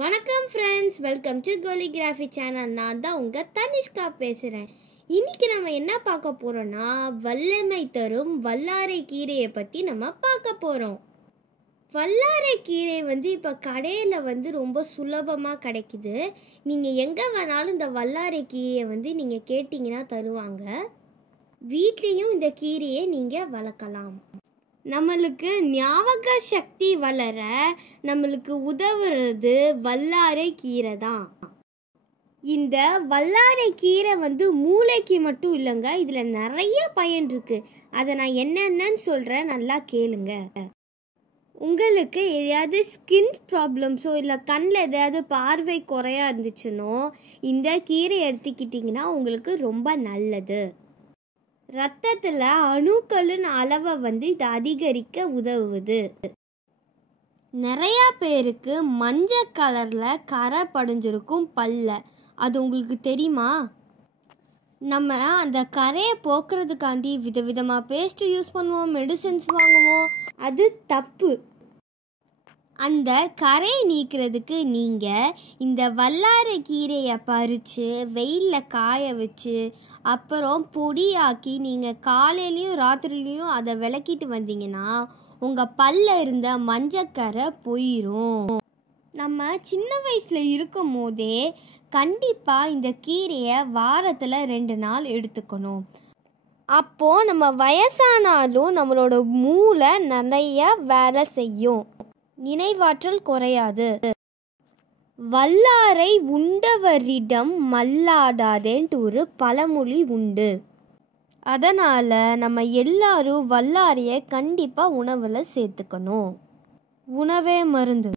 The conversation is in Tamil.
வணக்கம் ஃப்ரெண்ட்ஸ், வெல்கம் டு கோலிகிராஃபி சேனல். நான் தான் உங்கள் தனிஷ்கா பேசுகிறேன். இன்றைக்கி நம்ம என்ன பார்க்க போகிறோன்னா, வல்லமை தரும் வல்லாரை கீரையை பற்றி நம்ம பார்க்க போகிறோம். வல்லாரை கீரை இப்போ கடையில் ரொம்ப சுலபமாக கிடைக்குது. நீங்கள் எங்கே வேணாலும் இந்த வல்லாரை கீரையை நீங்கள் கேட்டிங்கன்னா தருவாங்க. வீட்லேயும் இந்த கீரையை நீங்கள் வளர்க்கலாம். நம்மளுக்கு ஞாபக சக்தி வளர நம்மளுக்கு உதவுறது வல்லாரை கீரை தான். இந்த வல்லாரை கீரை மூளைக்கு மட்டும் இல்லைங்க, இதில் நிறைய பயன் இருக்கு. அதை நான் என்னென்னு சொல்கிறேன், நல்லா கேளுங்க. உங்களுக்கு எதையாவது ஸ்கின் ப்ராப்ளம்ஸோ இல்லை கண்ணில் எதையாவது பார்வை குறையா இருந்துச்சுன்னோ இந்த கீரை எடுத்துக்கிட்டிங்கன்னா உங்களுக்கு ரொம்ப நல்லது. ரத்தத்தில் அணுக்களின் அளவை இது அதிகரிக்க உதவுது. நிறையா பேருக்கு மஞ்சள் கலரில் கரை படிஞ்சிருக்கும் பல்ல, அது உங்களுக்கு தெரியுமா? நம்ம அந்த கரையை போக்குறதுக்காண்டி விதவிதமாக பேஸ்ட்டு யூஸ் பண்ணுவோம், மெடிசின்ஸ் வாங்குவோம். அது தப்பு. அந்த கரையை நீக்கிறதுக்கு நீங்கள் இந்த வல்லாரை கீரையை பறித்து வெயிலில் காய வச்சு அப்புறம் பொடியாக்கி நீங்கள் காலையிலையும் ராத்திரிலையும் அதை விளக்கிட்டு வந்தீங்கன்னா உங்கள் பல்ல இருந்த மஞ்சக்கரை போயிடும். நம்ம சின்ன வயசில் இருக்கும் போதே கண்டிப்பாக இந்த கீரையை வாரத்தில் 2 நாள் எடுத்துக்கணும். அப்போது நம்ம வயசானாலும் நம்மளோட மூளை நிறைய வேலை செய்யும், நினைவாற்றல் குறையாது. வல்லாரை உண்டவரிடம் மல்லாடாதேன்ட்டு ஒரு பழமொழி உண்டு. அதனால் நம்ம எல்லாரும் வல்லாரையை கண்டிப்பாக உணவில் சேர்த்துக்கணும். உணவே மருந்து.